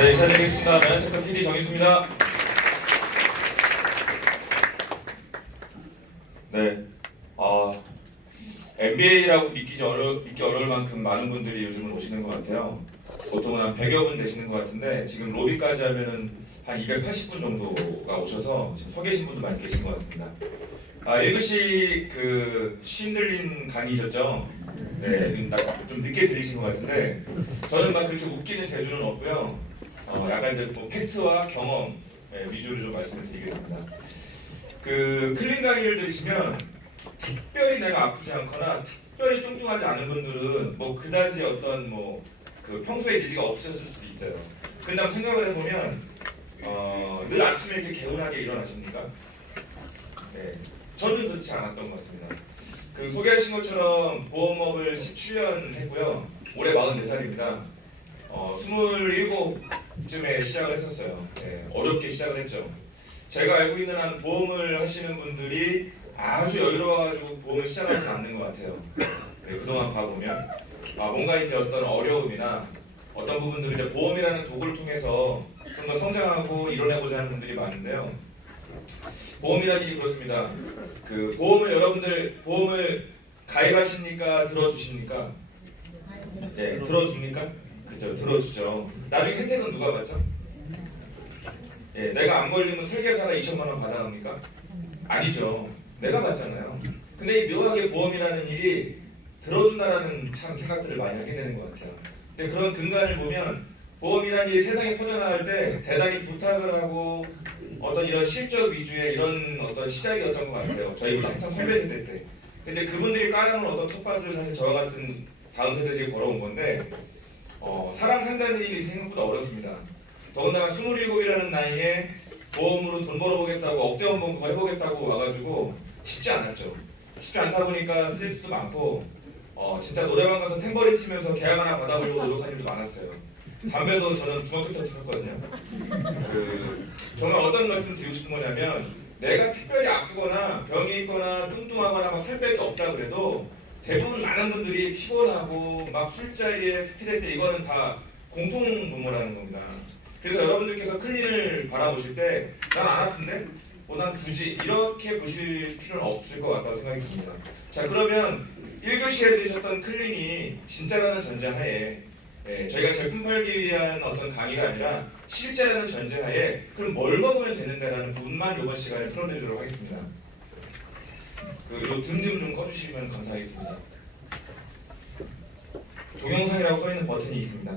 네, 인사드리겠습니다. 매너테크 PD 정인수입니다. 네, MBA라고 믿기 어려울 만큼 많은 분들이 요즘은 오시는 것 같아요. 보통은 한 100여 분 되시는 것 같은데 지금 로비까지 하면은 한 280분 정도가 오셔서 지금 서 계신 분도 많이 계신 것 같습니다. 1교시 신들린 강의셨죠? 네, 좀 늦게 들리신 것 같은데 저는 막 그렇게 웃기는 재주는 없고요. 약간 이제 뭐 팩트와 경험 위주로 좀 말씀을 드리겠습니다. 클린 강의를 들으시면 특별히 내가 아프지 않거나 특별히 뚱뚱하지 않은 분들은 뭐 그다지 어떤 평소에 니즈가 없으셨을 수도 있어요. 근데 한번 생각을 해보면 늘 아침에 이렇게 개운하게 일어나십니까? 네, 저는 그렇지 않았던 것 같습니다. 소개하신 것처럼 보험업을 17년 했고요. 올해 44살입니다. 27쯤에 시작을 했었어요. 네, 어렵게 시작을 했죠. 제가 알고 있는 한 보험을 하시는 분들이 아주 여유로워가지고 보험을 시작하지 않는 것 같아요. 네, 그동안 봐보면 뭔가 이제 어떤 어려움이나 어떤 부분들을 이제 보험이라는 도구를 통해서 좀 더 성장하고 이뤄내고자 하는 분들이 많은데요. 보험이라는 게 그렇습니다. 보험을 가입하십니까? 들어주십니까? 네, 들어줍니까? 그죠, 들어주죠. 나중에 혜택은 누가 받죠? 네, 내가 안 걸리면 설계사가 2천만 원 받아갑니까? 아니죠. 내가 받잖아요. 근데 이 묘하게 보험이라는 일이 들어준다라는 참 생각들을 많이 하게 되는 것 같아요. 근데 그런 근간을 보면 보험이라는 일이 세상에 퍼져나갈 때 대단히 부탁을 하고 어떤 이런 실적 위주의 이런 어떤 시작이었던 것 같아요. 저희보다 한참 선배 세대 때. 근데 그분들이 깔아놓은 어떤 텃밭을 사실 저와 같은 다음 세대들이 걸어온 건데 사람 산다는 일이 생각보다 어렵습니다. 더군다나 27이라는 나이에 보험으로 돈 벌어보겠다고 억대원봉 그거 해보겠다고 와가지고 쉽지 않았죠. 쉽지 않다 보니까 스트레스도 많고 진짜 노래방 가서 탬버린 치면서 계약 하나 받아보려고 노력한 일도 많았어요. 담배도 저는 중학교 때부터 폈거든요. 정말 어떤 말씀 드리고 싶은 거냐면 내가 특별히 아프거나 병이 있거나 뚱뚱하거나 막 살 뺄 게 없다 그래도 대부분 많은 분들이 피곤하고 막 술자리에 스트레스 이거는 다 공통 분모라는 겁니다. 그래서 여러분들께서 클린을 바라보실 때 난 안 아픈데? 난 굳이 이렇게 보실 필요는 없을 것 같다고 생각이 듭니다. 자, 그러면 1교시에 들으셨던 클린이 진짜라는 전제하에 저희가 제품 팔기 위한 어떤 강의가 아니라 실제라는 전제하에 그럼 뭘 먹으면 되는데라는 부분만 이번 시간에 풀어드리도록 하겠습니다. 요 등 좀 꺼주시면 감사하겠습니다. 동영상이라고 써있는 버튼이 있습니다.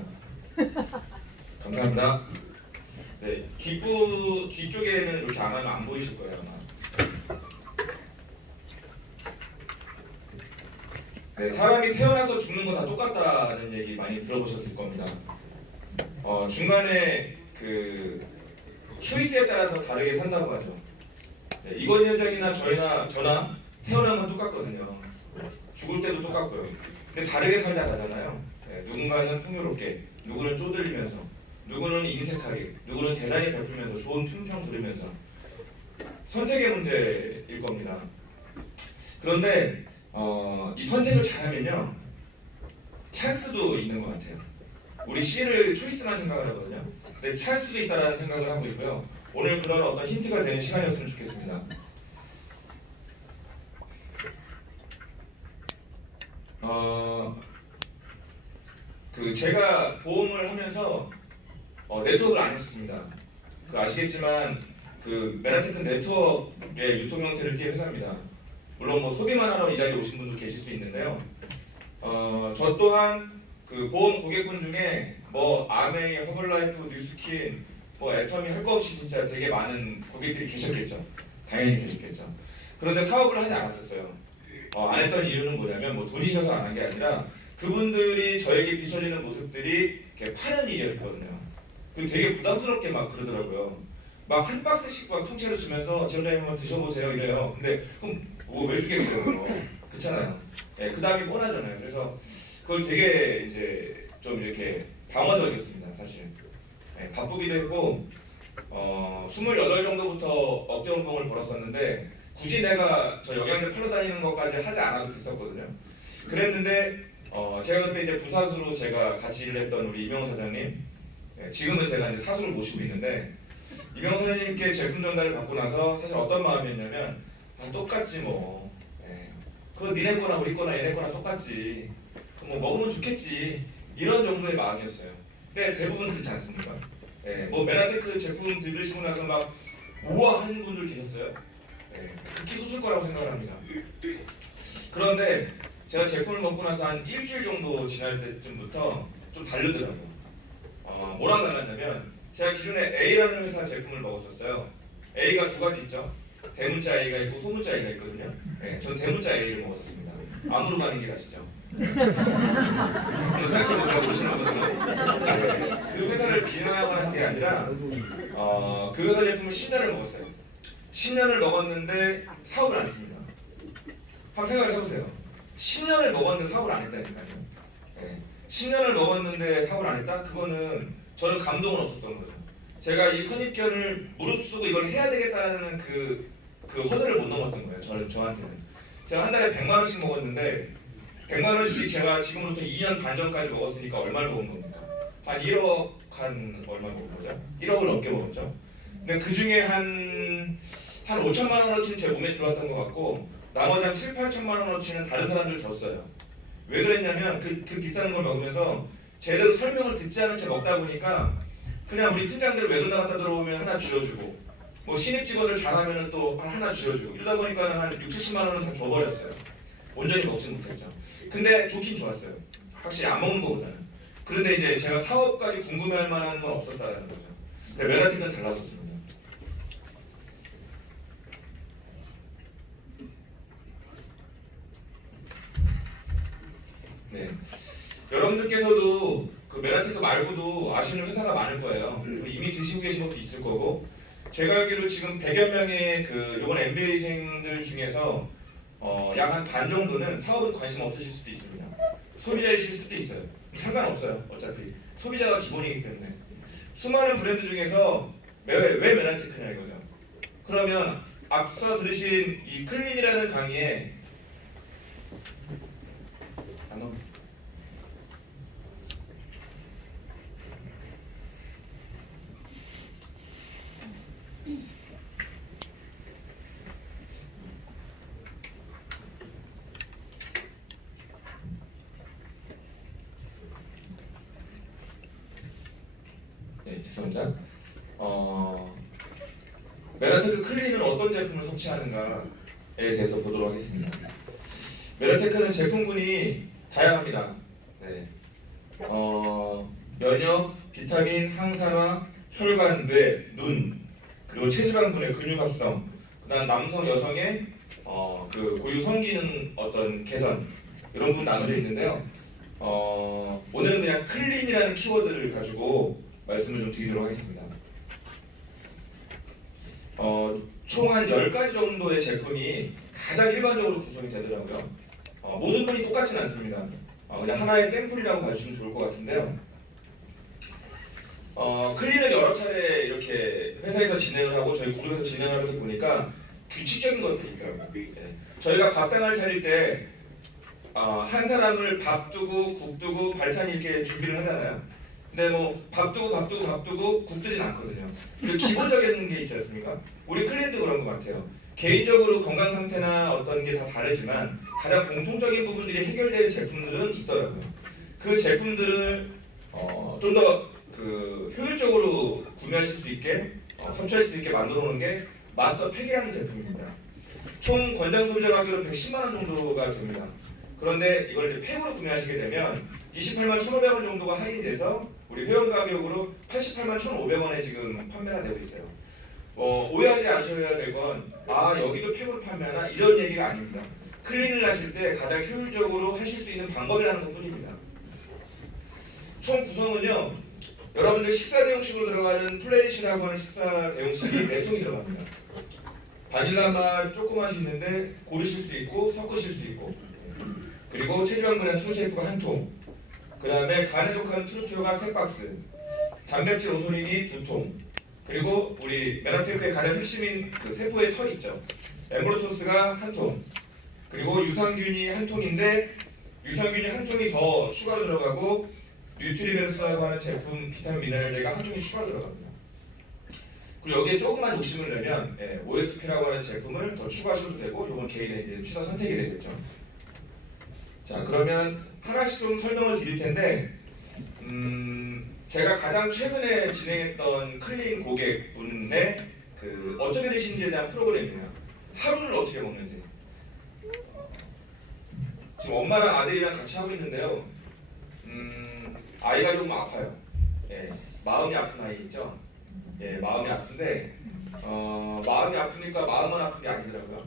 감사합니다. 네, 뒤쪽에는 이렇게 안 하면 안 보이실 거예요 아마. 네, 사람이 태어나서 죽는 거 다 똑같다는 얘기 많이 들어보셨을 겁니다. 중간에 초이스에 따라서 다르게 산다고 하죠. 네, 이건 현장이나 저나 태어난 건 똑같거든요. 죽을 때도 똑같고요. 근데 다르게 살자 하잖아요. 네, 누군가는 풍요롭게, 누구는 쪼들리면서, 누구는 인색하게, 누구는 대단히 베풀면서 좋은 품평 들으면서 선택의 문제일 겁니다. 그런데 이 선택을 잘하면요 찬스도 있는 것 같아요. 우리 C를 초이스만 생각을 하거든요. 근데 찬스도 있다라는 생각을 하고 있고요. 오늘 그런 어떤 힌트가 되는 시간이었으면 좋겠습니다. 제가 보험을 하면서 네트워크를 안 했었습니다. 아시겠지만 메나테크 네트워크의 유통 형태를 띠는 회사입니다. 물론 소개만 하러 이 자리에 오신 분도 계실 수 있는데요. 저 또한 보험 고객분 중에 아메이, 허블라이프, 뉴스킨, 애터미 할 거 없이 진짜 되게 많은 고객들이 계셨겠죠. 당연히 계셨겠죠. 그런데 사업을 하지 않았었어요. 안 했던 이유는 뭐냐면 돈이 있어서 안 한 게 아니라 그분들이 저에게 비춰지는 모습들이 이렇게 파는 일이었거든요. 되게 부담스럽게 막 그러더라고요. 막 한 박스씩 막 통째로 주면서 지원자님 한번 드셔보세요 이래요. 근데 그럼 왜 주겠어요? 그렇잖아요. 네, 그 다음이 뻔하잖아요. 그래서 그걸 되게 이제 좀 이렇게 방어적이었습니다, 사실. 네, 바쁘기도 했고 28 정도부터 억대운봉을 벌었었는데 굳이 내가 저 영양제 팔러 다니는 것까지 하지 않아도 됐었거든요. 그랬는데 제가 그때 이제 부사수로 제가 같이 일을 했던 우리 이명호 사장님 지금은 제가 이제 사수를 모시고 있는데 이병헌 선생님께 제품 전달을 받고 나서 사실 어떤 마음이었냐면 똑같지 뭐. 그거 니네 거나 우리 거나 얘네 거나 똑같지. 뭐 먹으면 좋겠지. 이런 정도의 마음이었어요. 근데 대부분 그렇지 않습니까? 뭐 메나테크 제품 들으시고 나서 막 우와 하는 분들 계셨어요. 극히 소수일 거라고 생각을 합니다. 그런데 제가 제품을 먹고 나서 한 일주일 정도 지날 때쯤부터 좀 다르더라고요. 뭐랑 달랐냐면 제가 기존에 A라는 회사 제품을 먹었었어요. A가 두 가지 있죠. 대문자 A가 있고 소문자 A가 있거든요. 저는 대문자 A를 먹었었습니다. 암으로 가는 길 아시죠? 생각해보세요. 모르시는 거거든요. 그 회사를 비난하는 게 아니라 그 회사 제품을 10년을 먹었어요. 10년을 먹었는데 사업을 안 했습니다. 한번 생각을 해보세요. 10년을 먹었는데 사업을 안 했다니까요. 10년을 먹었는데 사업을 안 했다? 그거는 저는 감동은 없었던 거죠. 제가 이 선입견을 무릅쓰고 이걸 해야 되겠다는 그 허들을 못 넘었던 거예요. 저한테는. 제가 한 달에 100만 원씩 먹었는데 100만 원씩 제가 지금부터 2년 반 전까지 먹었으니까 얼마를 먹은 겁니까? 한 1억 얼마 먹은 거죠? 1억을 넘게 먹었죠. 근데 그 중에 한 5천만 원어치는 제 몸에 들어왔던 것 같고 나머지 한 7, 8천만 원어치는 다른 사람들 줬어요. 왜 그랬냐면 그 비싼 걸 먹으면서 제대로 설명을 듣지 않은 채 먹다 보니까 그냥 우리 팀장들 외근 나갔다 들어오면 하나 쥐어주고 뭐 신입 직원들 잘하면 또 하나 쥐어주고 이러다 보니까 한 6, 70만 원은 다 줘버렸어요. 온전히 먹지 못했죠. 근데 좋긴 좋았어요. 확실히 안 먹는 거보다는. 그런데 이제 제가 사업까지 궁금해할 만한 건 없었다는 거죠. 근데 메나텍은 달랐었습니다. 네. 여러분들께서도 그 메나테크 말고도 아시는 회사가 많을 거예요. 이미 드시고 계신 것도 있을 거고. 제가 알기로 지금 100여 명의 그 이번 MBA생들 중에서 약 한 반 정도는 사업은 관심 없으실 수도 있습니다. 소비자이실 수도 있어요. 상관없어요. 어차피 소비자가 기본이기 때문에. 수많은 브랜드 중에서 왜 메나테크냐 이거죠. 그러면 앞서 들으신 이 클린이라는 강의에 네, 죄송합니다. 메나테크 클린은 어떤 제품을 섭취하는가에 대해서 보도록 하겠습니다. 메나테크는 제품군이 다양합니다. 네. 면역, 비타민, 항산화, 혈관, 뇌, 눈, 그리고 체지방분해, 근육 합성, 그다음 남성, 여성의 그 고유 성기능 어떤 개선 이런 부분 나눠져 있는데요. 오늘은 그냥 클린이라는 키워드를 가지고 말씀을 좀 드리도록 하겠습니다. 총 한 10가지 정도의 제품이 가장 일반적으로 구성이 되더라고요. 모든 분이 똑같지는 않습니다. 그냥 하나의 샘플이라고 봐주시면 좋을 것 같은데요. 클린을 여러 차례 이렇게 회사에서 진행을 하고 저희 그룹에서 진행을 하면서 보니까 규칙적인 것들이 있더라고요. 저희가 밥상을 차릴 때 한 사람을 밥 두고 국 두고 반찬 이렇게 준비를 하잖아요. 근데 뭐 밥 두고 국 뜨진 않거든요. 그 기본적인 게 있지 않습니까? 우리 클린도 그런 것 같아요. 개인적으로 건강 상태나 어떤 게 다 다르지만 가장 공통적인 부분들이 해결되는 제품들은 있더라고요. 그 제품들을 좀 더 그 효율적으로 구매하실 수 있게 섭취할 수 있게 만들어 놓은 게 마스터팩이라는 제품입니다. 총 권장 소비자 가격은 110만 원 정도가 됩니다. 그런데 이걸 이제 팩으로 구매하시게 되면 28만 1,500원 정도가 할인돼서 우리 회원 가격으로 88만 1,500원에 지금 판매가 되고 있어요. 오해하지 않으셔야 될 건 여기도 팩으로 판매하나 이런 얘기가 아닙니다. 클린을 하실 때 가장 효율적으로 하실 수 있는 방법이라는 것뿐입니다. 총 구성은요. 여러분들 식사 대용식으로 들어가는 플레이시라고 하는 식사 대용식이 4통이 들어갑니다. 바닐라 맛 조그맛이 있는데 고르실 수 있고 섞으실 수 있고 그리고 체지방분해 트루쉐이프가 1통 그 다음에 가네독한 트루초가 3박스 단백질 오소린이 2통 그리고 우리 메나테크의 가장 핵심인 그 세포의 털 있죠. 엠브로토스가 1통 그리고 유산균이 1통인데 유산균이 1통이 더 추가로 들어가고 뉴트리베스라고 하는 제품 비타민 미네랄제가 한 종이 추가로 들어갑니다. 그리고 여기에 조금만 욕심을 내면 OSP라고 하는 제품을 더 추가하셔도 되고, 이건 개인의 이제 취사 선택이 되겠죠. 자, 그러면 하나씩 좀 설명을 드릴 텐데, 제가 가장 최근에 진행했던 클린 고객분의 그 어떻게 되시는지에 대한 프로그램이에요. 하루를 어떻게 먹는지. 지금 엄마랑 아들이랑 같이 하고 있는데요. 아이가 조금 아파요. 마음이 아픈 아이 있죠. 마음이 아픈데 마음이 아프니까 마음은 아픈 게 아니더라고요.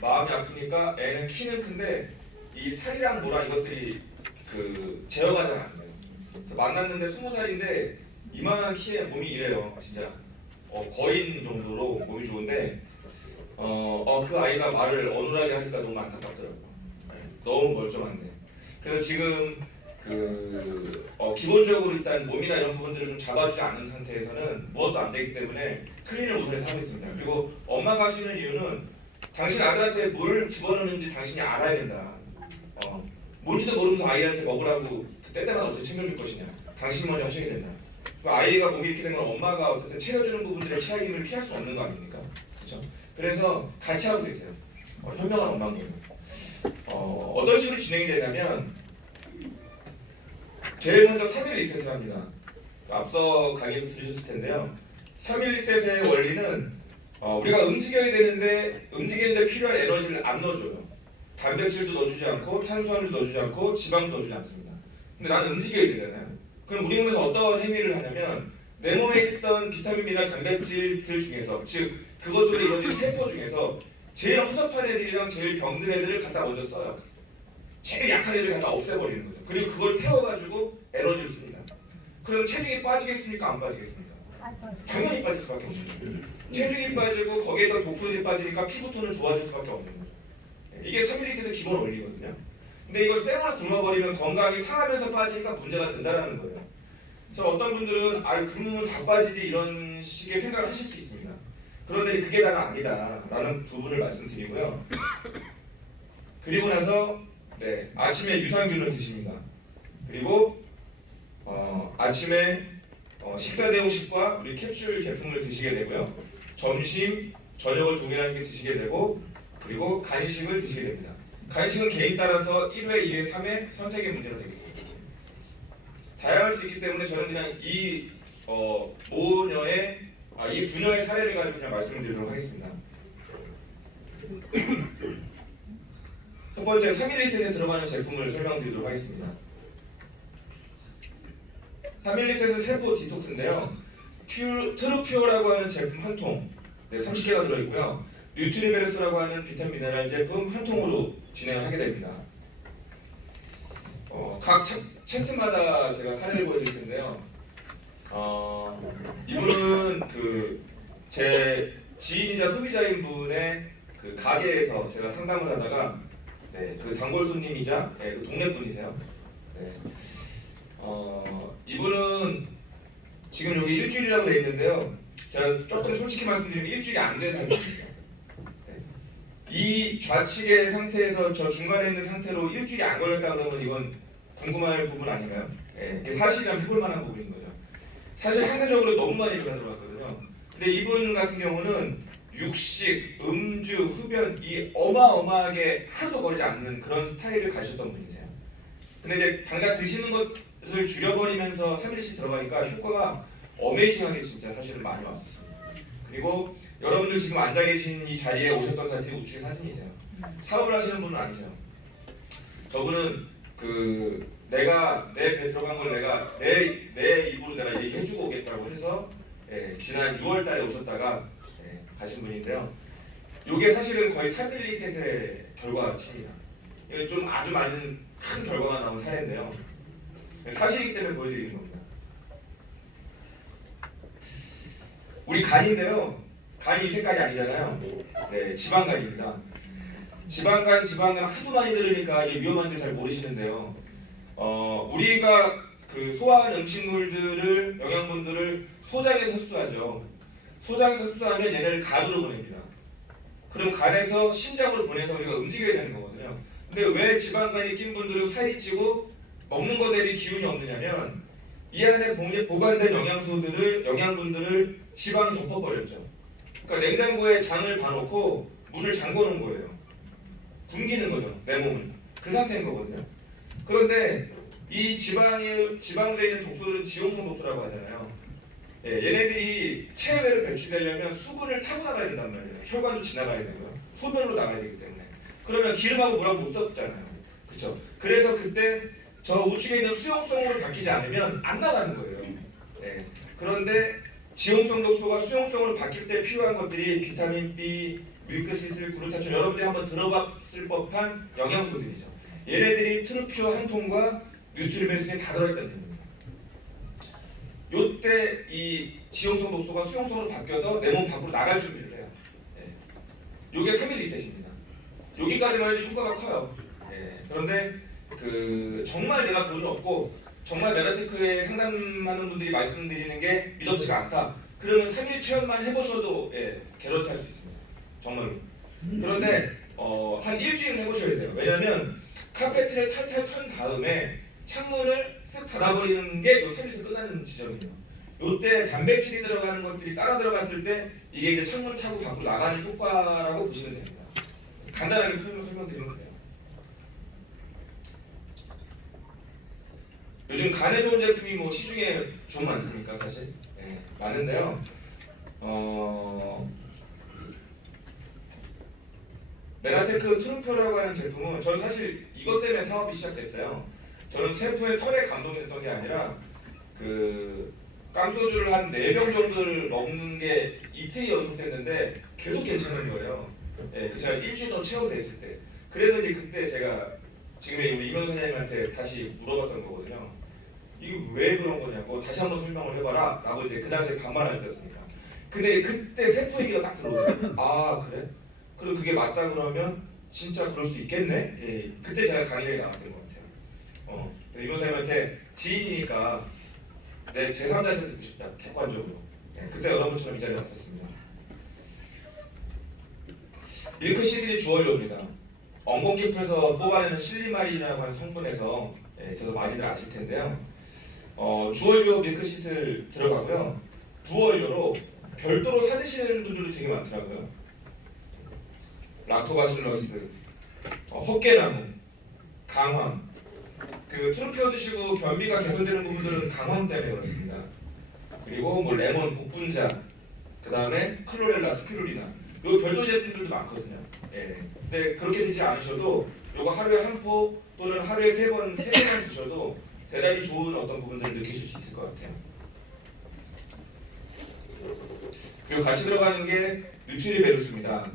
마음이 아프니까 애는 키는 큰데 이 살이랑 모랑 이것들이 그 제어가 잘 안 돼요. 만났는데 20살인데 이만한 키에 몸이 이래요. 진짜 거인 정도로 몸이 좋은데 그 아이가 말을 어눌하게 하니까 너무 안타깝더라고요. 너무 멀쩡한데. 그래서 지금 기본적으로 일단 몸이나 이런 부분들을 좀 잡아주지 않는 상태에서는 무엇도 안 되기 때문에 클린을 우선해서 하고 있습니다. 그리고 엄마가 하시는 이유는 당신 아들한테 뭘 집어넣는지 당신이 알아야 된다. 뭔지도 모르면서 아이한테 먹으라고 때때마다 어떻게 챙겨줄 것이냐. 당신이 먼저 하셔야 된다. 아이가 몸이 이렇게 되면 엄마가 어쨌든 챙겨주는 부분들의 책임을 피할 수 없는 거 아닙니까? 그렇죠? 그래서 같이 하고 계세요. 현명한 엄마인 거예요. 어떤 식으로 진행이 되냐면 제일 먼저 3일 리셋을 합니다. 앞서 강의에서 들으셨을 텐데요. 3일 리셋의 원리는 우리가 움직여야 되는데 움직이는데 필요한 에너지를 안 넣어줘요. 단백질도 넣어주지 않고 탄수화물도 넣어주지 않고 지방도 넣어주지 않습니다. 근데 나는 움직여야 되잖아요. 그럼 우리 몸에서 어떤 행위를 하냐면 내 몸에 있던 비타민이나 단백질들 중에서 즉 그것들이 이루어진 세포 중에서 제일 허접한 애들이랑 제일 병든 애들을 갖다 먼저 써요. 제일 약한 애들을 갖다 없애버리는 거죠. 그리고 그걸 태워가지고 에너지를 씁니다. 그럼 체중이 빠지겠습니까? 안 빠지겠습니까? 당연히 빠질 수밖에 없는 거예요. 체중이 빠지고 거기에다 독소들이 빠지니까 피부톤은 좋아질 수밖에 없는 거죠. 이게 3일 리셋의 기본 원리거든요. 근데 이걸 생으로 굶어버리면 건강이 상하면서 빠지니까 문제가 된다는 거예요. 그래서 어떤 분들은 굶으면 다 빠지지 이런 식의 생각을 하실 수 있습니다. 그런데 그게 다가 아니다라는 부분을 말씀드리고요. 그리고 나서 아침에 유산균을 드십니다. 그리고 아침에 식사대용식과 우리 캡슐 제품을 드시게 되고요. 점심, 저녁을 동일하게 드시게 되고 그리고 간식을 드시게 됩니다. 간식은 개인 따라서 1회, 2회, 3회 선택의 문제가 되겠습니다. 다양할 수 있기 때문에 저는 그냥 이 이 분야의 사례를 가지고 그냥 말씀드리도록 하겠습니다. 첫 번째 3일 리셋에 들어가는 제품을 설명드리도록 하겠습니다. 3일 리셋은 세포 디톡스인데요. 트루퓨어라고 하는 제품 한 통, 30개가 들어있고요. 뉴트리베르스라고 하는 비타민 미네랄 제품 한 통으로 진행을 하게 됩니다. 각 챕터마다 제가 사례를 보여드릴 텐데요. 이분은 제 지인이자 소비자인 분의 가게에서 제가 상담을 하다가 그 단골 손님이자 그 동네 분이세요. 이분은 지금 여기 일주일이라고 되어 있는데요. 제가 조금 솔직히 말씀드리면 일주일이 안 된 상태입니다. 이 좌측의 상태에서 저 중간에 있는 상태로 일주일이 안 걸렸다 그러면 이건 궁금할 부분 아닌가요? 이게 사실이라면 해볼 만한 부분인 거죠. 사실 상대적으로 너무 많이 변화 들어왔거든요. 근데 이분 같은 경우는 육식, 음주, 흡연 이 어마어마하게 하나도 거리지 않는 그런 스타일을 가셨던 분이세요. 근데 이제 당장 드시는 것을 줄여버리면서 3일씩 들어가니까 효과가 어메이징하게 진짜 사실은 많이 왔습니다. 그리고 여러분들 지금 앉아 계신 이 자리에 오셨던 사진이 우측의 사진이세요. 사업을 하시는 분은 아니세요. 저분은 내가 내 배 들어간 걸 내가 내 입으로 내가 얘기해주고 오겠다고 해서 지난 6월달에 오셨다가 가신 분인데요. 이게 사실은 거의 3일 리셋의 결과치입니다. 이게 좀 아주 많은 큰 결과가 나온 사례인데요. 사실이기 때문에 보여드리는 겁니다. 우리 간인데요. 간이 이 색깔이 아니잖아요. 지방간입니다. 지방간 하도 많이 들으니까 이게 위험한지 잘 모르시는데요. 우리가 소화한 음식물들을 영양분들을 소장에서 흡수하죠. 소장에서 흡수하면 얘네를 간으로 보냅니다. 그럼 간에서 심장으로 보내서 우리가 움직여야 되는 거거든요. 근데 왜 지방간이 낀 분들은 살이 찌고 먹는 거 대비 기운이 없느냐면 이 안에 보관된 영양분들을 지방이 덮어버렸죠. 그러니까 냉장고에 장을 봐놓고 물을 잠궈놓은 거예요. 굶기는 거죠, 내 몸을. 그 상태인 거거든요. 그런데 이 지방에 있는 독소들은 지용성 독소라고 하잖아요. 예, 얘네들이 체외로 배출되려면 수분을 타고 나가야 된단 말이에요. 혈관도 지나가야 되고요. 수분으로 나가야 되기 때문에. 그러면 기름하고 물하고 못 섞잖아요. 그렇죠? 그래서 그때 저 우측에 있는 수용성으로 바뀌지 않으면 안 나가는 거예요. 예. 그런데 지용성 독소가 수용성으로 바뀔 때 필요한 것들이 비타민 B, 뮤크시슬, 글루타치온, 여러분들이 한번 들어봤을 법한 영양소들이죠. 얘네들이 트루피오 한 통과 뉴트리베스에 다 들어있다는 얘기입니다. 요때 이 지용성 독소가 수용성으로 바뀌어서 내 몸 밖으로 나갈 준비를 해요. 예. 요게 3일 리셋입니다. 여기까지만 해도 효과가 커요. 예. 그런데 정말 내가 돈이 없고 정말 메라테크에 상담하는 분들이 말씀드리는 게 믿어지가 않다. 그러면 3일 체험만 해보셔도 개런티 할 수 있습니다. 정말로. 그런데 한 일주일 해보셔야 돼요. 왜냐하면 카페트를 탈탈 턴 다음에 창문을 쓱 닫아버리는 게 요 3일에서 끝나는 지점이에요. 요때 단백질이 들어가는 것들이 따라 들어갔을 때 이게 이제 창문 타고 밖으로 나가는 효과라고 보시면 됩니다. 간단하게 설명드리면 그래요. 요즘 간에 좋은 제품이 뭐 시중에 좀 많습니까 사실? 네, 많은데요. 메라테크 트루표라고 하는 제품은 저는 사실 이것 때문에 사업이 시작됐어요. 저는 세포의 털에 감동이 됐던 게 아니라 깡소주를 한 4병 정도를 먹는 게 이틀이 연속됐는데 계속 괜찮은 거예요. 예, 제가 일주일 정도 체험됐을 때. 그래서 이제 그때 제가 지금의 우리 이명수 사장님한테 다시 물어봤던 거거든요. 이거 왜 그런 거냐고 다시 한번 설명을 해봐라 라고 이제 그 당시에 반말할 때였으니까. 근데 그때 세포 얘기가 딱 들어오더라고요. 아 그래? 그럼 그게 맞다 그러면 진짜 그럴 수 있겠네? 예, 그때 제가 강의에 나왔던 것 같아요. 이명수 사장님한테 지인이니까 내 제3자한테 듣고 싶다 객관적으로. 예, 그때 여러분처럼 이 자리에 왔었습니다. 밀크시슬이 주원료입니다. 엉겅퀴풀에서 뽑아내는 실리마린이라고 하는 성분에서 저도 많이들 아실 텐데요. 주원료 밀크시슬 들어가고요. 부원료로 별도로 사드시는 분들도 되게 많더라고요. 락토바실러스, 헛개나무, 강황. 트루피오 드시고 변비가 개선되는 부분들은 강황 때문에 그렇습니다. 그리고 뭐 레몬, 복분자, 그 다음에 클로렐라, 스피루리나. 요 별도 제품들도 많거든요. 예. 근데 그렇게 드지 않으셔도 요거 하루에 한 포 또는 하루에 세 번 드셔도 대단히 좋은 어떤 부분들을 느끼실 수 있을 것 같아요. 그리고 같이 들어가는 게 뉴트리베루스입니다.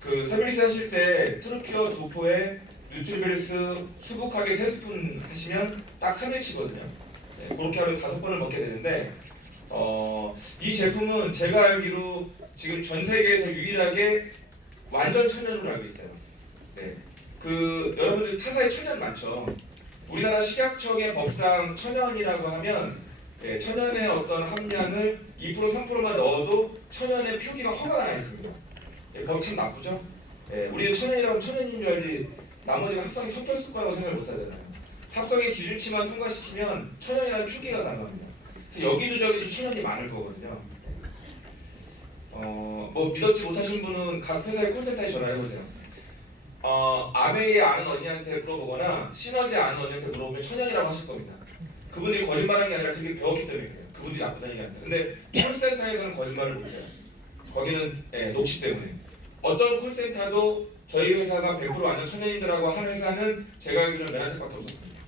서비스 하실 때 트루피오 2포에 뉴트리베루스 수북하게 3스푼 하시면 딱 3일치거든요. 네, 그렇게 하루에 5번을 먹게 되는데 이 제품은 제가 알기로 지금 전 세계에서 유일하게 완전 천연으로 알고 있어요. 네. 여러분들 타사에 천연 많죠. 우리나라 식약청의 법상 천연이라고 하면 천연의 어떤 함량을 2% 3%만 넣어도 천연의 표기가 허가가 나 있습니다. 그거 참 나쁘죠? 우리는 천연이라고 천연인 줄 알지 나머지가 합성이 섞였을 거라고 생각을 못 하잖아요. 합성의 기준치만 통과시키면 천연이라는 표기가 나갑니다. 그래서 여기저기 천연이 많을 거거든요. 뭐 믿었지 못하신 분은 각 회사의 콜센터에 전화해보세요. 아메이에 아는 언니한테 물어보거나 시너지에 아는 언니한테 물어보면 천연이라고 하실 겁니다. 그분들이 거짓말한 게 아니라 그게 배웠기 때문에 그래요. 그분들이 나쁘다는 게 아니라. 근데 콜센터에서는 거짓말을 못해요. 거기는 녹취 때문에. 어떤 콜센터도 저희 회사가 100% 완전 천연인들하고 한 회사는 제가 알기로는 메라텍밖에 없었습니다.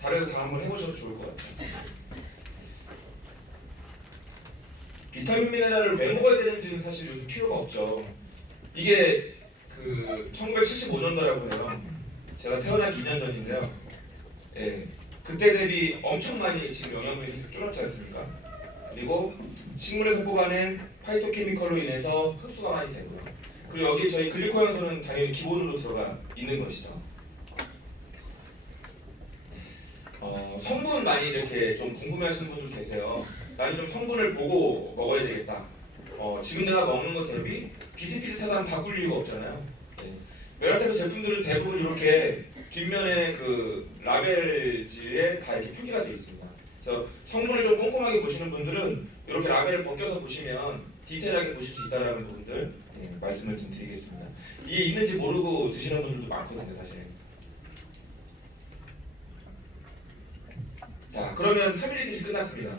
다른 회사 다 한번 해보셔도 좋을 것 같아요. 비타민 미네랄을 왜 먹어야 되는지는 사실 요즘 필요가 없죠. 이게 1975년도라고 해요. 제가 태어나기 2년 전인데요. 그때 대비 엄청 많이 지금 영양분이 줄었지 않습니까? 그리고 식물에서 뽑아낸 파이토케미컬로 인해서 흡수가 많이 되고요. 그리고 여기 저희 글리코연소는 당연히 기본으로 들어가 있는 것이죠. 성분 많이 이렇게 좀 궁금해하시는 분들 계세요. 나는 좀 성분을 보고 먹어야 되겠다. 지금 내가 먹는 것 대비 비슷비슷하다면 바꿀 이유가 없잖아요. 메라테크 제품들은 대부분 이렇게 뒷면에 라벨지에 다 이렇게 표기가 되어 있습니다. 그래서 성분을 좀 꼼꼼하게 보시는 분들은 이렇게 라벨을 벗겨서 보시면 디테일하게 보실 수 있다는 부분들 말씀을 좀 드리겠습니다. 이게 있는지 모르고 드시는 분들도 많거든요, 사실. 자, 그러면 3일 리셋이 끝났습니다.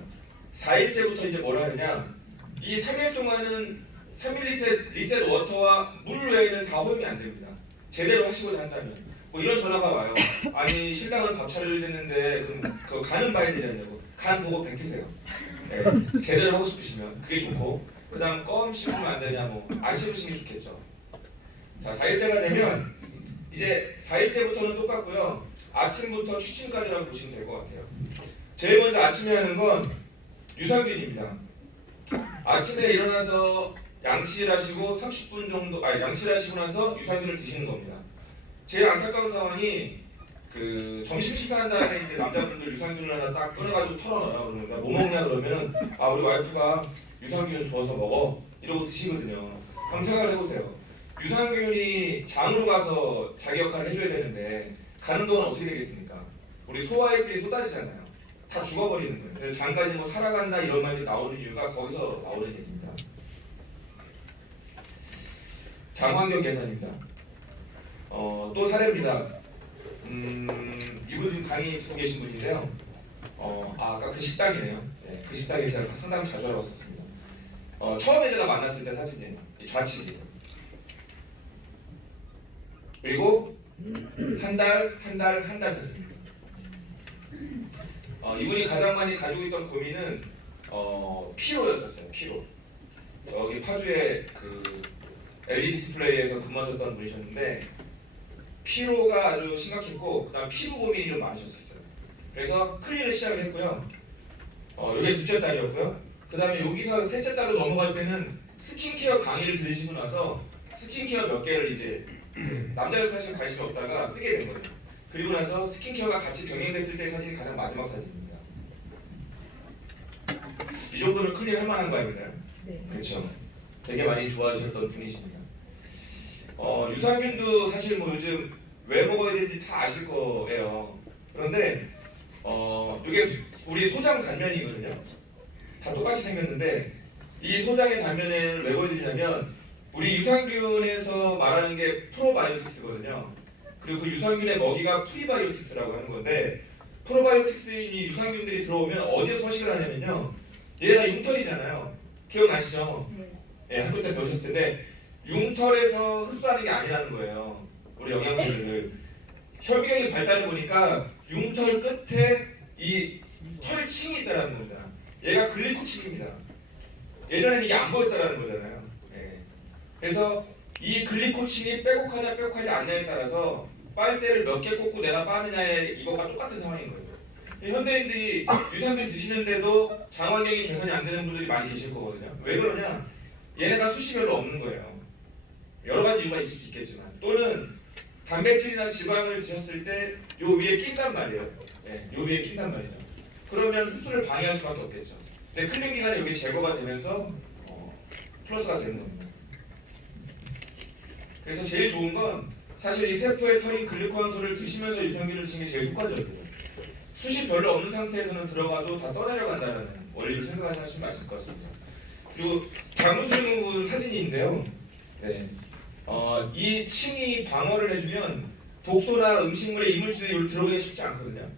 4일째부터 이제 뭘 하느냐? 이 3일 동안은 3일 리셋 워터와 물 외에는 다 허용이 안 됩니다. 제대로 하시고자 한다면. 뭐 이런 전화가 와요. 아니 신랑은 밥 차리려 했는데 그럼 그 간은 봐야 되냐고. 간 보고 뱉으세요. 네, 제대로 하고 싶으시면 그게 좋고 그다음 껌 씹으면 안 되냐 뭐 안 씹으시는 게 좋겠죠. 자 4일째가 되면 이제 4일째부터는 똑같고요. 아침부터 취침까지라고 보시면 될 것 같아요. 제일 먼저 아침에 하는 건 유산균입니다. 아침에 일어나서 양치를 하시고 30분 정도 양치를 하시고 나서 유산균을 드시는 겁니다. 제일 안타까운 상황이 그 점심 식사한 다음에 이제 남자분들 유산균을 하나 딱 꺼내가지고 털어넣어요. 그러면 뭐 먹냐 그러면은 우리 와이프가 유산균을 줘서 먹어 이러고 드시거든요. 한번 생각을 해보세요. 유산균이 장으로 가서 자기 역할을 해줘야 되는데 가는 동안 어떻게 되겠습니까? 우리 소화액들이 쏟아지잖아요. 다 죽어버리는 거예요. 그래서 장까지 뭐 살아간다 이런 말이 나오는 이유가 거기서 나오는 얘기입니다. 장환경 개선입니다. 또 사례입니다. 이분 지금 강의 듣고 계신 분인데요. 아까 그 식당이네요. 네, 그 식당에 제가 상당히 자주 알아봤었습니다. 처음에 제가 만났을 때 사진이에요. 이 좌측이. 그리고 한 달 사진입니다. 이분이 가장 많이 가지고 있던 고민은 피로였었어요. 피로. 여기 파주에 그 LG 디스플레이에서 근무하셨던 분이셨는데 피로가 아주 심각했고 그다음 피부 고민이 좀 많으셨어요. 그래서 클린을 시작을 했고요. 이게 둘째 달이었고요. 그다음에 여기서 셋째 달로 넘어갈 때는 스킨케어 강의를 들으시고 나서 스킨케어 몇 개를 이제 남자여서 사실 관심이 없다가 쓰게 된 거예요. 그리고 나서 스킨케어가 같이 병행됐을 때 사진이 가장 마지막 사진입니다. 이 정도면 클린할 만한 거 아닌가요? 네. 그렇죠. 되게 많이 좋아하셨던 분이십니다. 유산균도 사실 뭐 요즘 왜 먹어야 되는지 다 아실 거예요. 그런데 이게 우리 소장 단면이거든요. 다 똑같이 생겼는데 이 소장의 단면을 왜 보여드리냐면 우리 유산균에서 말하는 게 프로바이오틱스거든요. 그리고 그 유산균의 먹이가 프리바이오틱스라고 하는 건데 프로바이오틱스인 이 유산균들이 들어오면 어디에 서식을 하냐면요. 얘가 융털이잖아요. 기억나시죠? 네, 학교 때 배우셨을 텐데 융털에서 흡수하는 게 아니라는 거예요. 우리 영양소들을. 혈기경이 발달해 보니까 융털 끝에 이 털층이 있다는 겁니다. 얘가 글리코층입니다. 예전에는 이게 안 보였다는 거잖아요. 네. 그래서 이 글리코층이 빼곡하냐 빼곡하지 않냐에 따라서 빨대를 몇 개 꽂고 내가 빠느냐에 이거가 똑같은 상황인 거예요. 현대인들이 유산균 드시는데도 장환경이 개선이 안 되는 분들이 많이 계실 거거든요. 왜 그러냐? 얘네가 숱이 별로 없는 거예요. 여러 가지 이유가 있을 수 있겠지만 또는 단백질이나 지방을 드셨을 때 요 위에 낀단 말이에요. 네, 요 위에 낀단 말이죠. 그러면 흡수를 방해할 수밖에 없겠죠. 근데 클린 기간에 여기 제거가 되면서 플러스가 되는 겁니다. 그래서 제일 좋은 건 사실 이 세포의 털인 글리코산소를 드시면서 유산균을 드시는 게 제일 효과적이에요. 숱이 별로 없는 상태에서는 들어가도 다 떠내려간다는 원리를 생각하시면 맞을 것 같습니다. 그리고 장부수증후군 사진인데요. 네. 이 층이 방어를 해주면 독소나 음식물에 이물질이 여기 들어오기가 쉽지 않거든요.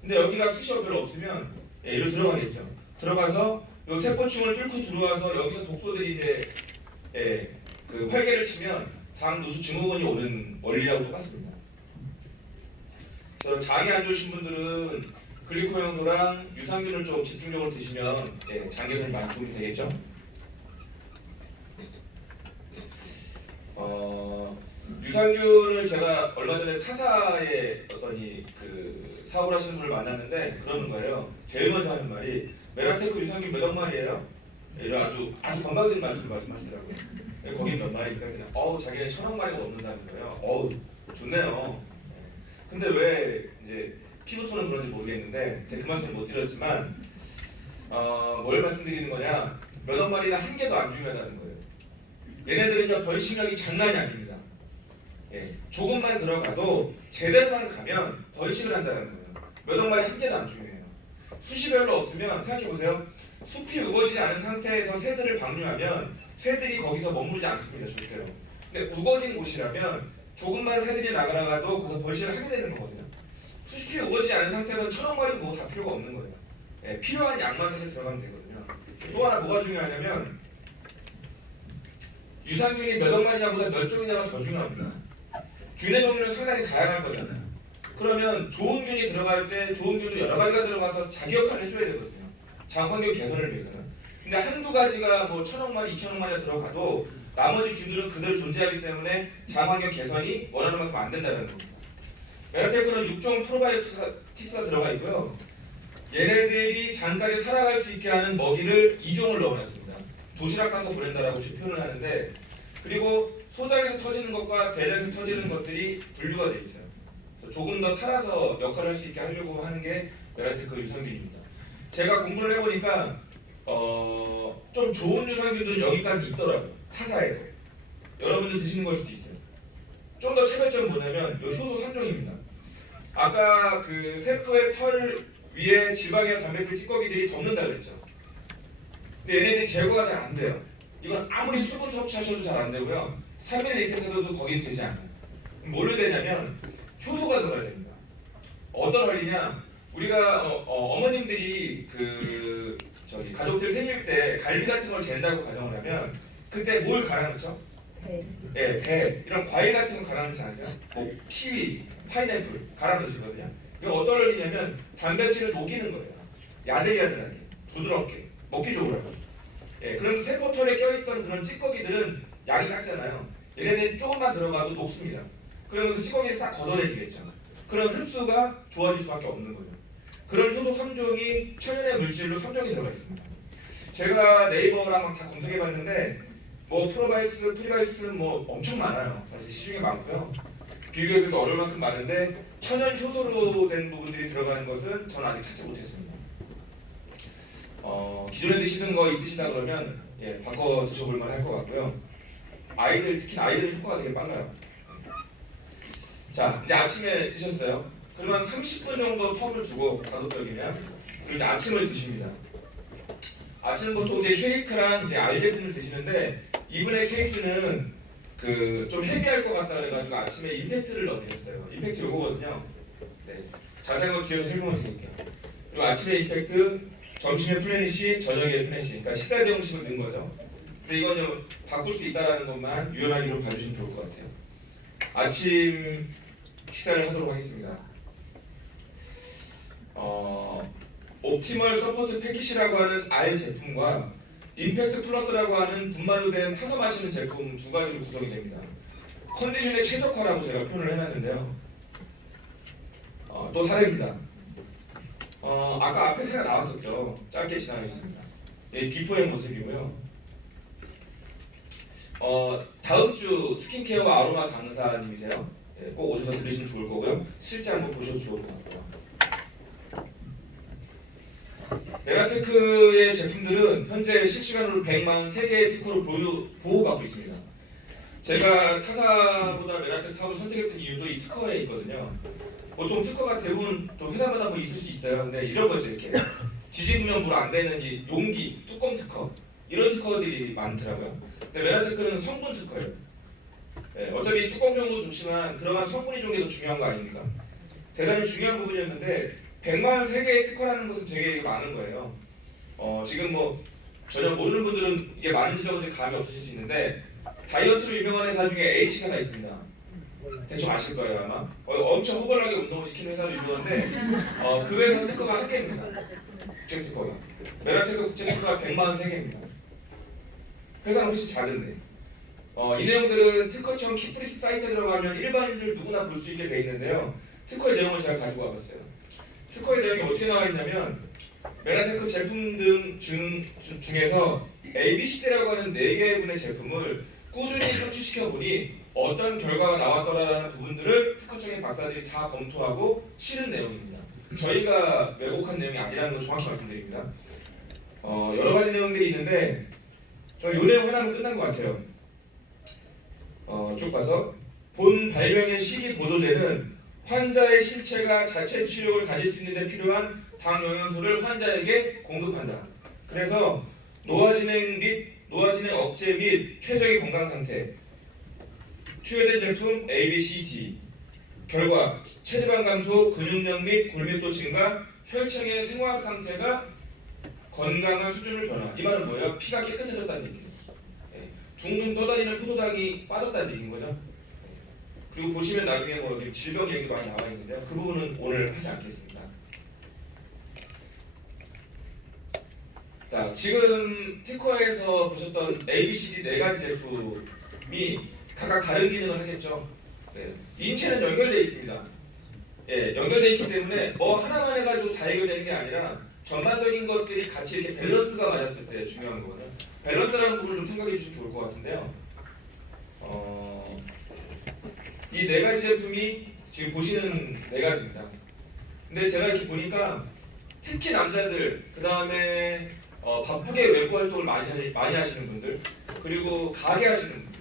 근데 여기가 숱이 별로 없으면 여기로 들어가겠죠. 들어가서 이 세포층을 뚫고 들어와서 여기서 독소들이 이제 그 활개를 치면 장누수 증후군이 오는 원리라고 똑같습니다. 그래서 장이 안 좋으신 분들은 글리코형소랑 유산균을 좀 집중적으로 드시면 장 개선이 많이 도움이 되겠죠. 유산균을 제가 얼마 전에 타사의 어떤 그 사업을 하시는 분을 만났는데 그러는 거예요. 제일 먼저 하는 말이 메라테크 유산균 몇 억마리예요? 이런 아주 건방진 말투를 말씀하시더라고요. 거기 몇 마리니까 그냥 자기는 1,000억 마리가 넘는다는 거예요. 좋네요. 근데 왜 이제 피부톤은 그런지 모르겠는데 제가 그 말씀을 못 드렸지만 뭘 말씀드리는 거냐? 몇 억 마리나 한 개도 안 중요하다는 거예요. 얘네들은요 번식력이 장난이 아닙니다. 조금만 들어가도 제대로만 가면 번식을 한다는 거예요. 몇 억 마리 한 개도 안 중요해요. 수시별로 없으면 생각해보세요. 숲이 우거지지 않은 상태에서 새들을 방류하면 새들이 거기서 머무르지 않습니다. 절대로. 근데 우거진 곳이라면 조금만 새들이 나가다가도 거기서 번식을 하게 되는 거거든요. 숲이 우거지지 않은 상태에서 천억 마리 뭐 다 필요가 없는 거예요. 예, 필요한 양만 해서 들어가면 되거든요. 또 하나 뭐가 중요하냐면 유산균이 몇억 마리냐보다 몇 종이냐가 더 중요합니다. 균의 종류는 상당히 다양할 거잖아요. 그러면 좋은 균이 들어갈 때 좋은 균도 여러 가지가 들어가서 자기 역할을 해줘야 되거든요. 장환경 개선을 위해서는. 근데 한두 가지가 뭐 천억 마리, 2천억 마리가 들어가도 나머지 균들은 그대로 존재하기 때문에 장환경 개선이 원하는 만큼 안 된다는 겁니다. 메라테크는 6종 프로바이오틱스가 들어가 있고요. 얘네들이 잠까지 살아갈 수 있게 하는 먹이를 2종을 넣어놨습니다. 도시락 싸서 보낸다라고 표현을 하는데, 그리고 소장에서 터지는 것과 대장에서 터지는 것들이 분류가 되어 있어요. 그래서 조금 더 살아서 역할을 할 수 있게 하려고 하는 게 메라테크 유산균입니다. 제가 공부를 해보니까 좀 좋은 유산균들은 여기까지 있더라고요. 타사에서. 여러분들 드시는 걸 수도 있어요. 좀 더 차별점은 뭐냐면 이 효소 3종입니다. 아까 그 세포의 털 위에 지방이나 단백질 찌꺼기들이 덮는다 그랬죠. 근데 얘네들이 제거가 잘 안 돼요. 이건 아무리 수분 섭취하셔도 잘 안 되고요. 3일 리셋해도 거긴 되지 않아요. 뭘로 되냐면 효소가 들어야 됩니다. 어떤 원리냐? 우리가 어머님들이 그 가족들 생일 때 갈비 같은 걸 잰다고 가정을 하면 그때 뭘 갈아 넣죠? 배. 배. 이런 과일 같은 거 갈아 넣지 않으세요? 뭐 키위, 파인애플 갈아 넣으시거든요. 이건 어떤 원리냐면 단백질을 녹이는 거예요. 야들야들하게, 부드럽게, 먹기 좋으라고. 그럼 세포털에 껴있던 그런 찌꺼기들은 양이 작잖아요. 얘네들이 조금만 들어가도 녹습니다. 그러면 그 찌꺼기를 싹 걷어내지겠죠. 그런 흡수가 좋아질 수밖에 없는 거예요. 그런 효소 3종이 천연의 물질로 3종이 들어가 있습니다. 제가 네이버랑 다 검색해봤는데 뭐 프로바이오틱스, 프리바이오틱스 뭐 엄청 많아요. 사실 시중에 많고요. 비교해보기도 어려울 만큼 많은데 천연 효소로 된 부분들이 들어가는 것은 저는 아직 찾지 못했습니다. 기존에 드시던 거 있으시다 그러면 바꿔 드셔볼 만할 것 같고요. 아이들, 특히 아이들 효과가 되게 빨라요. 자, 이제 아침에 드셨어요. 그러면 30분 정도 텀을 주고 가급적이면 그리고 이제 아침을 드십니다. 아침은 보통 이제 쉐이크랑 이제 알제품을 드시는데 이분의 케이스는 그 좀 헤비할 것 같다 그래가지고 아침에 임팩트를 넣어드렸어요. 임팩트 요거거든요. 네, 자세한 거 뒤에서 설명을 드릴게요. 그리고 아침에 임팩트, 점심에 플래니시, 저녁에 플래니시. 그러니까 식사 대용식을 넣은 거죠. 근데 이건 좀 바꿀 수 있다는 것만 유연하기로 봐주시면 좋을 것 같아요. 아침 식사를 하도록 하겠습니다. 옵티멀 서포트 패키시라고 하는 R 제품과 임팩트 플러스라고 하는 분말로 된 타서 마시는 제품 두 가지로 구성이 됩니다. 컨디션에 최적화라고 제가 표현을 해놨는데요. 또 사례입니다. 아까 앞에 사례가 나왔었죠. 짧게 지나가겠습니다. 비포의 모습이고요. 다음 주 스킨케어 아로마 강사님이세요. 꼭 오셔서 들으시면 좋을 거고요. 실제 한번 보셔도 좋을 것 같고요. 메라테크의 제품들은 현재 실시간으로 143개의 특허로 보호받고 있습니다. 제가 타사보다 메라테크 사업을 선택했던 이유도 이 특허에 있거든요. 보통 특허가 대부분 또 회사마다 뭐 있을 수 있어요. 근데 이런 거죠. 이렇게 뒤집으면 물 안 되는 이 용기, 뚜껑 특허 이런 특허들이 많더라고요. 근데 메라테크는 성분 특허예요. 어차피 뚜껑 정도 좋지만 들어간 성분이 좀 더 중요한 거 아닙니까? 대단히 중요한 부분이었는데 143개의 특허라는 것은 되게 많은 거예요. 지금 뭐 전혀 모르는 분들은 이게 많은지 적은지 감이 없으실 수 있는데 다이어트로 유명한 회사 중에 H사가 있습니다. 대충 아실 거예요 아마. 엄청 호벌하게 운동을 시키는 회사도 유명한데 그 회사 특허가 한 개입니다. 국제 특허가. 메라테크 국제 특허가 143개입니다. 회사는 훨씬 작은데. 이 내용들은 특허청 키프리스 사이트에 들어가면 일반인들 누구나 볼 수 있게 돼 있는데요. 특허의 내용을 제가 가지고 와봤어요. 특허의 내용이 어떻게 나와 있냐면 메라테크 제품 중에서 ABCD라고 하는 4개분의 제품을 꾸준히 섭취시켜 보니 어떤 결과가 나왔더라라는 부분들을 특허청의 박사들이 다 검토하고 실은 내용입니다. 저희가 왜곡한 내용이 아니라는 걸 정확히 말씀드립니다. 여러 가지 내용들이 있는데 저는 이 내용 하나면 끝난 것 같아요. 쭉 봐서 본 발명의 시기 보도제는 환자의 신체가 자체 치료를 가질 수 있는 데 필요한 당 영양소를 환자에게 공급한다. 그래서 노화 진행 억제 및 최적의 건강 상태, 투여된 제품 A, B, C, D. 결과 체지방 감소, 근육량 및 골밀도 증가, 혈청의 생화학 상태가 건강한 수준을 변화. 이 말은 뭐예요? 피가 깨끗해졌다는 얘기예요. 예. 둥둥 떠다니는 포도당이 빠졌다는 얘기인 거죠. 그리고 보시면 나중에 뭐 질병 얘기도 많이 나와 있는데요. 그 부분은 오늘 하지 않겠습니다. 자, 지금 특허에서 보셨던 A, B, C, D 네 가지 제품이 각각 다른 기능을 하겠죠. 네. 인체는 연결되어 있습니다. 예, 연결되어 있기 때문에 뭐 하나만 해가지고 다 해결되는 게 아니라 전반적인 것들이 같이 이렇게 밸런스가 맞았을 때 중요한 거거든요. 밸런스라는 부분을 좀 생각해 주시면 좋을 것 같은데요. 이 네 가지 제품이 지금 보시는 네 가지입니다. 근데 제가 이렇게 보니까 특히 남자들, 그 다음에 바쁘게 외부 활동을 많이 하시는 분들, 그리고 가게 하시는 분들,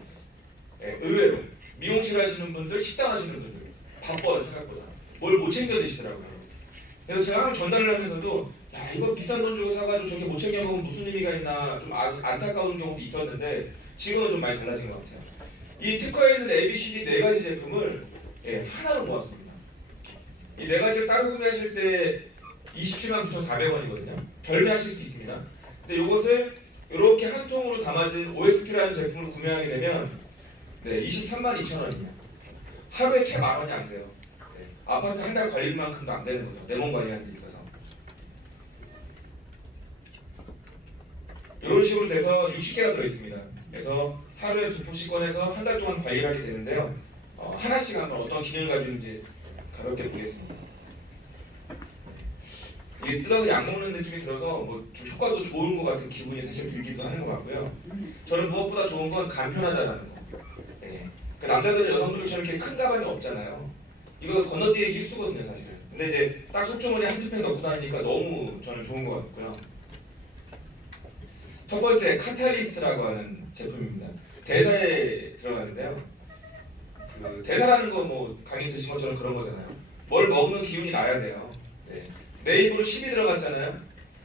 예, 의외로 미용실 하시는 분들, 식당 하시는 분들 바빠요 생각보다. 뭘 못 챙겨 드시더라고요. 그래서 제가 항상 전달을 하면서도 야 이거 비싼 돈 주고 사가지고 저렇게 못 챙겨 먹으면 무슨 의미가 있나 좀 안타까운 경우도 있었는데 지금은 좀 많이 달라진 것 같아요. 이 특허에 있는 ABCD 네 가지 제품을 하나로 모았습니다. 이 네 가지를 따로 구매하실 때 27만 9,400원이거든요. 결제하실 수 있습니다. 근데 이것을 이렇게 한 통으로 담아진 OSP라는 제품을 구매하게 되면 23만 2천원이에요. 하루에 채 10,000원이 안 돼요. 아파트 한 달 관리비만큼도 안 되는 거죠. 내 몸 관리하는 데 있어서. 이런 식으로 돼서 60개가 들어있습니다. 그래서 하루에 2포씩 꺼내서 한 달 동안 관리를 하게 되는데요. 하나씩 한번 어떤 기능을 가지고 있는지 가볍게 보겠습니다. 이게 뜯어서 약 먹는 느낌이 들어서 뭐좀 효과도 좋은 것 같은 기분이 사실 들기도 하는 것 같고요. 저는 무엇보다 좋은 건 간편하다는 거. 그 남자들은 여성들처럼 이렇게 큰 가방이 없잖아요. 이거 건너뛰기 일수거든요, 사실은. 근데 이제 딱 속주머니에 한두 팩 넣고 다니니까 너무 저는 좋은 것 같고요. 첫 번째 카탈리스트라고 하는 제품입니다. 대사에 들어가는데요. 그 대사라는 거 뭐 강의 드신 것처럼 그런 거잖아요. 뭘 먹으면 기운이 나야 돼요. 내 입으로 10이 들어갔잖아요.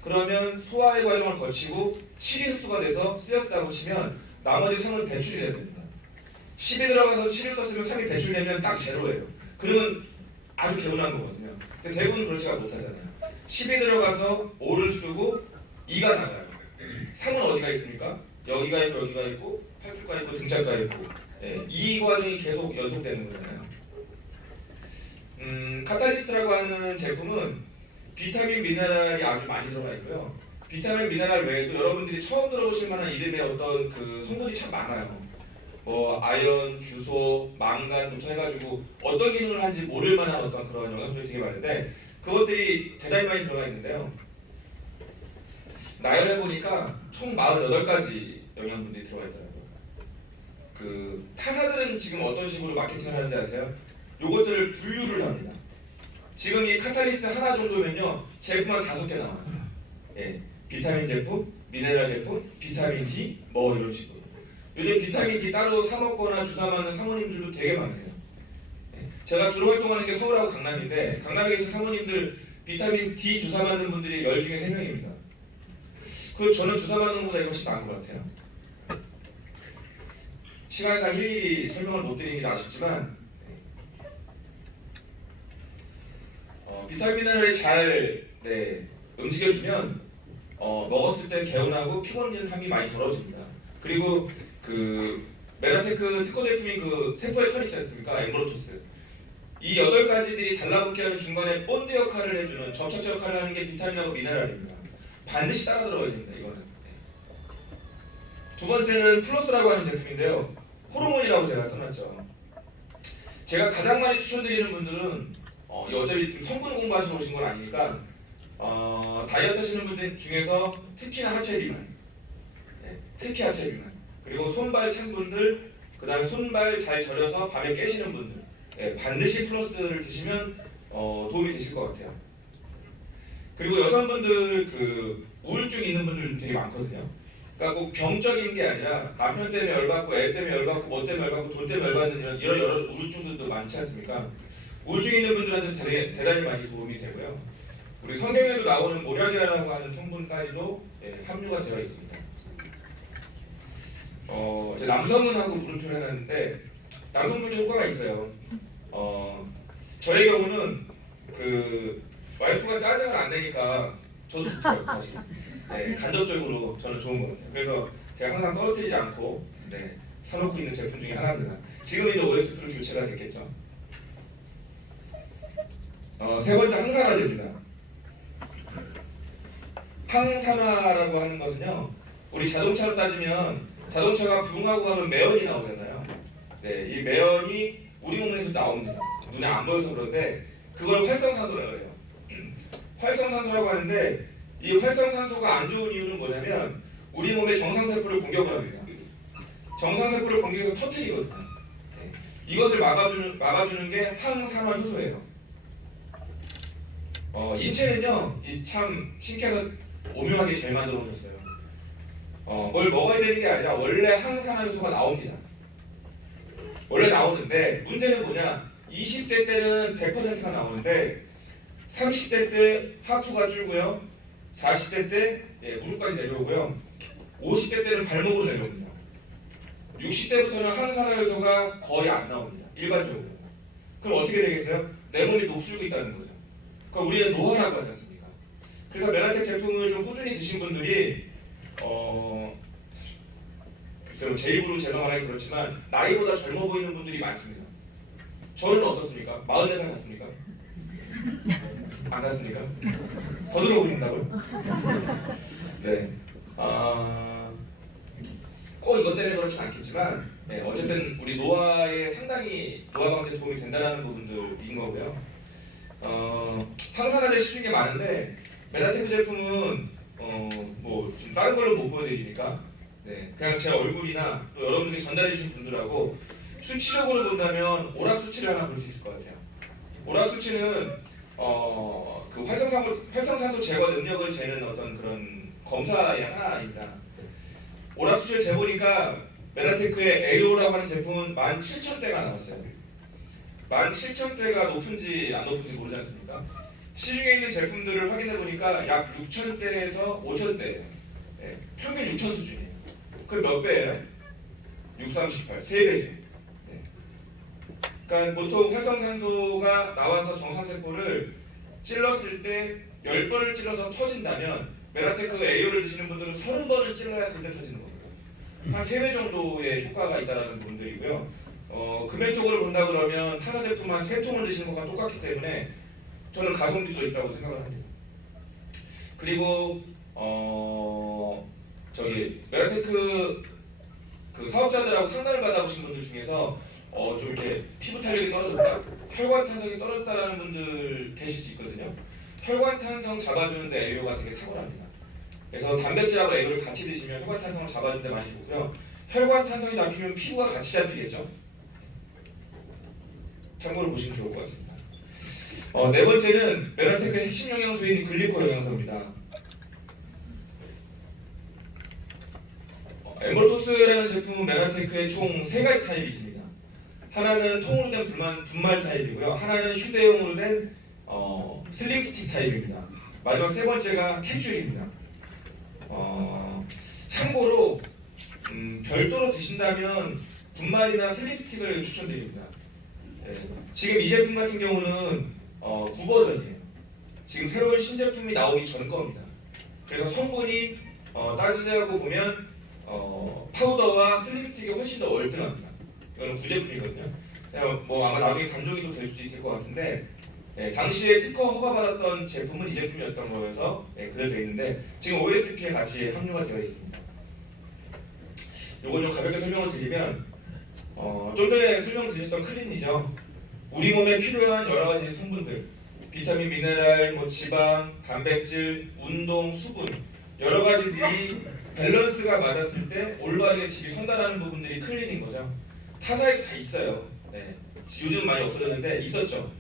그러면 소화의 과정을 거치고 7이 흡수가 돼서 쓰였다고 치면 나머지 3은 배출이 돼야 됩니다. 10이 들어가서 7을 썼으면 3이 배출되면 딱 제로예요. 그러면 아주 개운한 거거든요. 근데 대부분 그렇지가 못하잖아요. 10이 들어가서 5를 쓰고 2가 나가요. 3은 어디가 있습니까? 여기가 있고 여기가 있고 팔뚝가 있고 등짝가 있고 이 과정이 계속 연속되는 거잖아요. 카탈리스트라고 하는 제품은 비타민, 미네랄이 아주 많이 들어가 있고요. 비타민, 미네랄 외에도 여러분들이 처음 들어보실 만한 이름의 어떤 그 성분이 참 많아요. 뭐 아연, 규소, 망간부터 해가지고 어떤 기능을 하는지 모를 만한 어떤 그런 영양소들이 되게 많은데 그것들이 대단히 많이 들어가 있는데요. 나열해 보니까 총 48가지 영양분들이 들어가 있더라고요. 그 타사들은 지금 어떤 식으로 마케팅을 하는지 아세요? 요것들을 분류를 합니다. 지금 이 카탈리스 하나 정도면요 제품 한 5개 나와요. 비타민 제품, 미네랄 제품, 비타민 D 뭐 이런 식으로. 요즘 비타민 D 따로 사 먹거나 주사 맞는 사모님들도 되게 많으세요. 제가 주로 활동하는 게 서울하고 강남인데 강남에 계신 사모님들 비타민 D 주사 맞는 분들이 10 중에 3명입니다. 그 저는 주사 맞는 것보다 이거 훨씬 나은 것 같아요. 시간상 일일이 설명을 못 드리는 게 아쉽지만 비타민 미네랄이 잘 움직여주면 먹었을 때 개운하고 피곤함이 많이 덜어집니다. 그리고 그 메라테크 특허 제품인 그 세포의 털 있지 않습니까? 엠브로토스. 이 8가지들이 달라붙게 하는 중간에 본드 역할을 해주는 접착제 역할을 하는 게 비타민하고 미네랄입니다. 반드시 따라 들어가야 됩니다. 이거는. 두 번째는 플러스라고 하는 제품인데요. 호르몬이라고 제가 써놨죠. 제가 가장 많이 추천드리는 분들은 어차피 성분 공부하시러 오신 건 아니니까 다이어트 하시는 분들 중에서 특히나 하체 비만, 특히 하체 비만, 그리고 손발 찬 분들, 그 다음에 손발 잘 절여서 밤에 깨시는 분들 반드시 플러스를 드시면 도움이 되실 것 같아요. 그리고 여성분들 그 우울증 있는 분들 되게 많거든요. 그러니까 꼭 병적인 게 아니라 남편 때문에 열받고 애 때문에 열받고 뭐 때문에 열받고 돈 때문에 열받는 이런 여러 우울증들도 많지 않습니까? 우울증 있는 분들한테 대단히 많이 도움이 되고요. 우리 성경에도 나오는 모략이라고 하는 성분까지도 함유가 되어 있습니다. 이제 남성은 하고 물음표를 해놨는데 남성분도 효과가 있어요. 저의 경우는 그 와이프가 짜증을 안 내니까 저도 좋더라고요. 사실. 네, 간접적으로 저는 좋은 것 같아요. 그래서 제가 항상 떨어뜨리지 않고 사놓고 있는 제품 중에 하나입니다. 지금 이제 OSP로 교체가 됐겠죠. 세 번째 항산화제입니다. 항산화라고 하는 것은요, 우리 자동차로 따지면 자동차가 부응하고 가면 매연이 나오잖아요. 네, 이 매연이 우리 몸에서 나옵니다. 눈에 안 보여서 그런데 그걸 활성산소라고 해요. 활성산소라고 하는데 이 활성산소가 안 좋은 이유는 뭐냐면 우리 몸의 정상세포를 공격을 합니다. 정상세포를 공격해서 터뜨리거든요. 네. 이것을 막아주는 게 항산화 효소예요. 인체는요, 참 신기해서 오묘하게 잘 만들어 오셨어요. 뭘 먹어야 되는 게 아니라 원래 항산화 효소가 나옵니다. 원래 나오는데 문제는 뭐냐? 20대 때는 100%가 나오는데 30대 때 하프가 줄고요. 40대 때 무릎까지 내려오고요. 50대 때는 발목으로 내려옵니다. 60대부터는 항산화 효소가 거의 안 나옵니다. 일반적으로. 그럼 어떻게 되겠어요? 내 몸이 녹슬고 있다는 거죠. 그럼 우리는 노화라고 하지 않습니까? 그래서 메나텍 제품을 좀 꾸준히 드신 분들이 글쎄요, 제 입으로 제가 말하기 그렇지만 나이보다 젊어 보이는 분들이 많습니다. 저는 어떻습니까? 44살 같습니까? 안 같습니까? 더 들어 보인다고요? 네. 꼭 이것 때문에 그렇진 않겠지만 어쨌든 우리 노화에 상당히 노화 방지에 도움이 된다는 부분들인 거고요. 항산화제 시중에 게 많은데 메나테크 제품은 뭐 지금 다른 걸로 못 보여드리니까 그냥 제 얼굴이나 또 여러분들이 전달해 주신 분들하고 수치적으로 본다면 오락 수치를 하나 볼 수 있을 것 같아요. 오락 수치는 그 활성산소 제거 능력을 재는 어떤 그런 검사의 하나입니다. 오락 수치를 재보니까 메나테크의 에이오라고 하는 제품은 17,000대가 나왔어요. 17,000대가 높은지 안 높은지 모르지 않습니까? 시중에 있는 제품들을 확인해 보니까 약 6,000대에서 5,000대예요. 평균 6,000 수준이에요. 그게 몇 배예요? 6, 3, 18, 3배죠. 그러니까 보통 활성산소가 나와서 정상세포를 찔렀을 때 10번을 찔러서 터진다면 메나테크 A를 드시는 분들은 30번을 찔러야 그때 터지는 겁니다. 한 3배 정도의 효과가 있다는 분들이고요. 금액적으로 본다 그러면 타사 제품 한 3통을 드시는 것과 똑같기 때문에 저는 가성비도 있다고 생각을 합니다. 그리고 메나테크 그 사업자들하고 상담을 받아보신 분들 중에서 좀 이렇게 피부 탄력이 떨어졌다, 혈관 탄성이 떨어졌다라는 분들 계실 수 있거든요. 혈관 탄성 잡아주는데 에이오가 되게 탁월합니다. 그래서 단백질하고 에이오를 같이 드시면 혈관 탄성을 잡아주는데 많이 좋고요. 혈관 탄성이 잡히면 피부가 같이 잡히겠죠. 참고로 보시면 좋을 것 같습니다. 네 번째는 메나테크의 핵심 영양소인 글리코 영양소입니다. 엠볼토스라는 제품은 메나테크에 총 3가지 타입이 있습니다. 하나는 통으로 된 분말 타입이고요. 하나는 휴대용으로 된 슬링스틱 타입입니다. 마지막 3번째가 캡슐입니다. 참고로 별도로 드신다면 분말이나 슬링스틱을 추천드립니다. 지금 이 제품 같은 경우는 9버전이에요. 지금 새로운 신제품이 나오기 전 겁니다. 그래서 성분이 따지자고 보면 파우더와 슬링스틱이 훨씬 더 월등합니다. 이거는 구제품이거든요. 뭐 아마 나중에 감정이도 될 수도 있을 것 같은데 당시에 특허 허가받았던 제품은 이 제품이었던 거여서 그대로 되어 있는데 지금 OSP에 같이 함유가 되어 있습니다. 이거 좀 가볍게 설명을 드리면 좀 전에 설명 드렸던 클린이죠. 우리 몸에 필요한 여러 가지 성분들, 비타민, 미네랄, 뭐 지방, 단백질, 운동, 수분 여러 가지들이 밸런스가 맞았을 때 올바르게 집이 선달하는 부분들이 클린인 거죠. 타사에 다 있어요. 요즘 많이 없어졌는데 있었죠.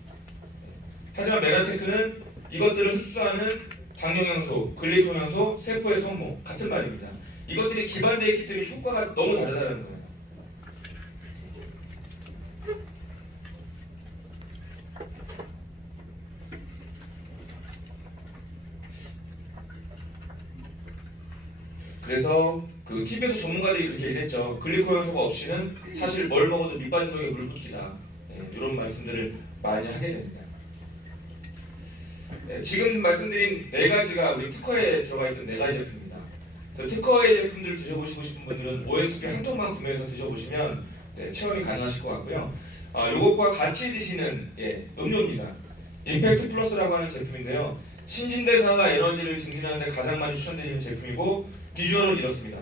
하지만 메나테크는 이것들을 흡수하는 당영양소, 글리코영양소, 세포의 성모 같은 말입니다. 이것들이 기반되어 있기 때문에 효과가 너무 다르다는 거예요. 그래서 그 TV에서 전문가들이 그렇게 얘기했죠. 글리코 효소가 없이는 사실 뭘 먹어도 밑 반동에 물 붓기다. 이런 말씀들을 많이 하게 됩니다. 지금 말씀드린 네 가지가 우리 특허에 들어가 있던 네 가지 제품입니다. 특허의 제품들을 드셔보시고 싶은 분들은 OSP 한 통만 구매해서 드셔보시면 체험이 가능하실 것 같고요. 이것과 같이 드시는 음료입니다. 임팩트 플러스라고 하는 제품인데요. 신진대사와 에너지를 증진하는 데 가장 많이 추천드리는 제품이고 비주얼은 이렇습니다.